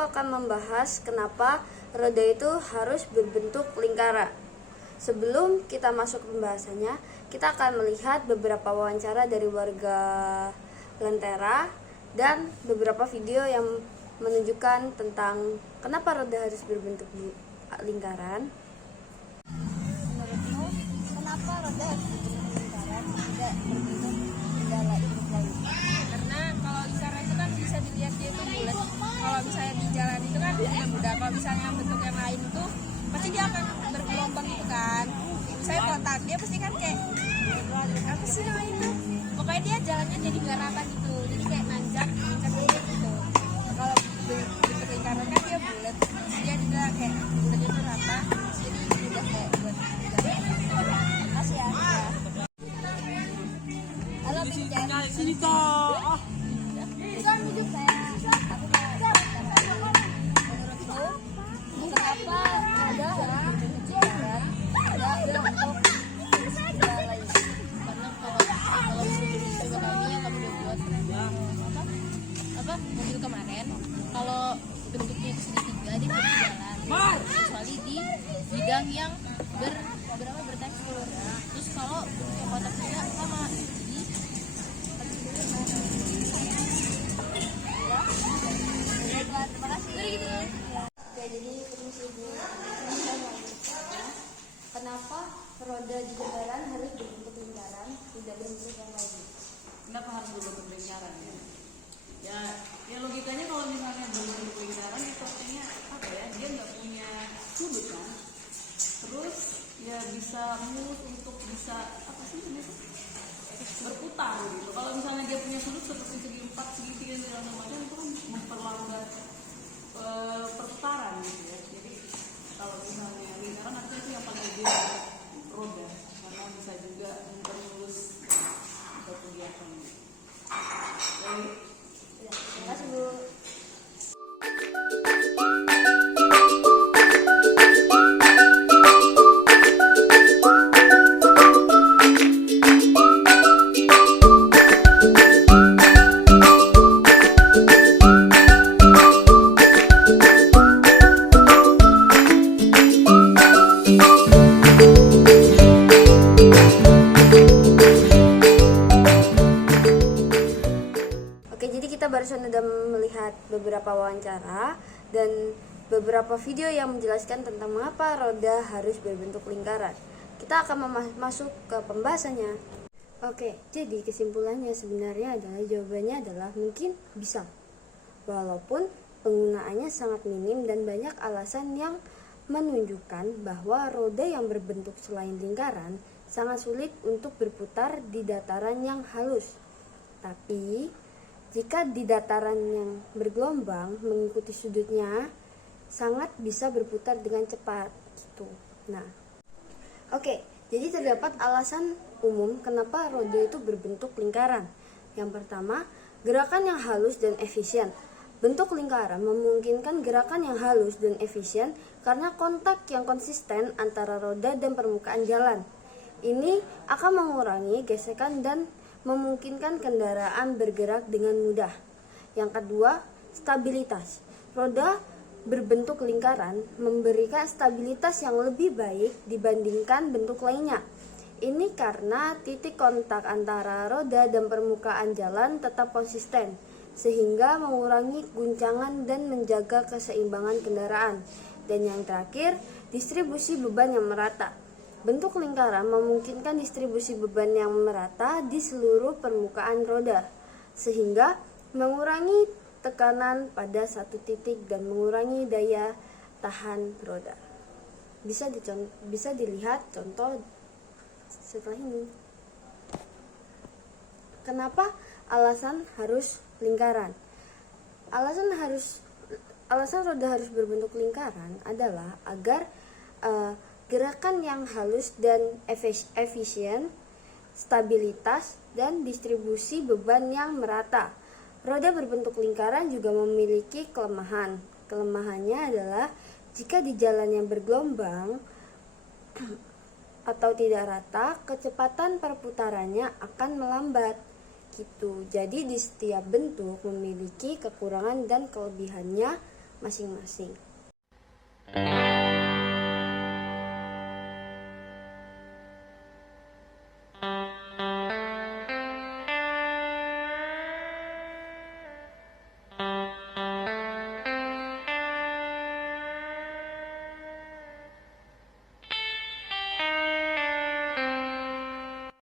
aku akan membahas kenapa roda itu harus berbentuk lingkaran. Sebelum kita masuk ke pembahasannya, kita akan melihat beberapa wawancara dari warga Lentera dan beberapa video yang menunjukkan tentang kenapa roda harus berbentuk lingkaran. Menurutmu, kenapa roda harus berbentuk lingkaran tidak berbentuk kendala hidup lain? Karena kalau lingkaran itu kan bisa dilihat dia itu bulat. Kalau misalnya di jalan itu kan tidak mudah. Kalau misalnya bentuk yang lain itu pasti dia akan bergelombang gitu kan. Misalnya kotak dia pasti kan kayak apa sih namanya itu? Pokoknya dia jalannya jadi nggak rata gitu. Jadi kayak nanjak gitu. Kalau bentuk lingkaran kan dia bulat. Dia juga kayak bulatnya itu rata. Jadi mudah kayak buat jalan. Makasih ya. Halo Pinjam. Sini toh. Bisa hidup saya. Aku mau menurutmu, kenapa roda harus berbentuk lingkaran tidak berbentuk kendala lain? Karena kalau mobil kami yang kami udah buat mobil kemarin, kalau bentuknya itu segitiga dia bisa jalan, kecuali di bidang yang bertekstur. Terus kalau bentuk kotak juga sama, jadi Terima kasih. Oke, jadi permisi Bu. Kenapa roda di kendaraan harus berbentuk lingkaran, tidak berbentuk yang lain? Kenapa harus berbentuk lingkaran ya? Ya logikanya kalau misalnya berbentuk lingkaran itu artinya apa ya? Dia nggak punya sudut kan? Terus ya bisa mulus untuk bisa apa sih namanya? Berputar gitu. Kalau misalnya dia punya sudut seperti segi empat, segitiga dan segala macam itu kan memperlambat perputaran gitu ya. Jadi kalau misalnya lingkaran artinya itu yang paling ideal roda karena bisa juga mempermulus kegiatan. Ya, terima kasih Bu. Oke, jadi kita barusan sudah melihat beberapa wawancara dan beberapa video yang menjelaskan tentang mengapa roda harus berbentuk lingkaran. Kita akan masuk ke pembahasannya. Oke, jadi kesimpulannya sebenarnya adalah jawabannya adalah mungkin bisa. Walaupun penggunaannya sangat minim dan banyak alasan yang menunjukkan bahwa roda yang berbentuk selain lingkaran sangat sulit untuk berputar di dataran yang halus. Tapi jika di dataran yang bergelombang mengikuti sudutnya, sangat bisa berputar dengan cepat gitu. Nah, oke, jadi terdapat alasan umum kenapa roda itu berbentuk lingkaran. Yang pertama, gerakan yang halus dan efisien. Bentuk lingkaran memungkinkan gerakan yang halus dan efisien karena kontak yang konsisten antara roda dan permukaan jalan. Ini akan mengurangi gesekan dan memungkinkan kendaraan bergerak dengan mudah. Yang kedua, stabilitas. Roda berbentuk lingkaran memberikan stabilitas yang lebih baik dibandingkan bentuk lainnya. Ini karena titik kontak antara roda dan permukaan jalan tetap konsisten, sehingga mengurangi guncangan dan menjaga keseimbangan kendaraan. Dan yang terakhir, distribusi beban yang merata. Bentuk lingkaran memungkinkan distribusi beban yang merata di seluruh permukaan roda, sehingga mengurangi tekanan pada satu titik dan mengurangi daya tahan roda. Bisa dilihat contoh setelah ini. Kenapa alasan harus lingkaran? Alasan roda harus berbentuk lingkaran adalah agar gerakan yang halus dan efisien, stabilitas, dan distribusi beban yang merata. Roda berbentuk lingkaran juga memiliki kelemahan. Kelemahannya adalah jika di jalan yang bergelombang atau tidak rata, kecepatan perputarannya akan melambat. Gitu. Jadi di setiap bentuk memiliki kekurangan dan kelebihannya masing-masing.